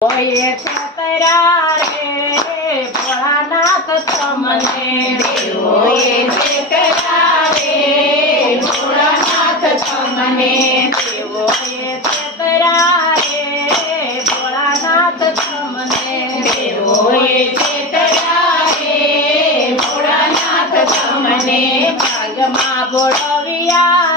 ઓયે છેતરા રે ભોળાનાથ તમને ઓયે છેતરા રે ભોળાનાથ તમને ઓયે છેતરા રે ભોળાનાથ તમને ઓયે છેતરા રે ભોળાનાથ તમને ભાગમાં ભોળવિયા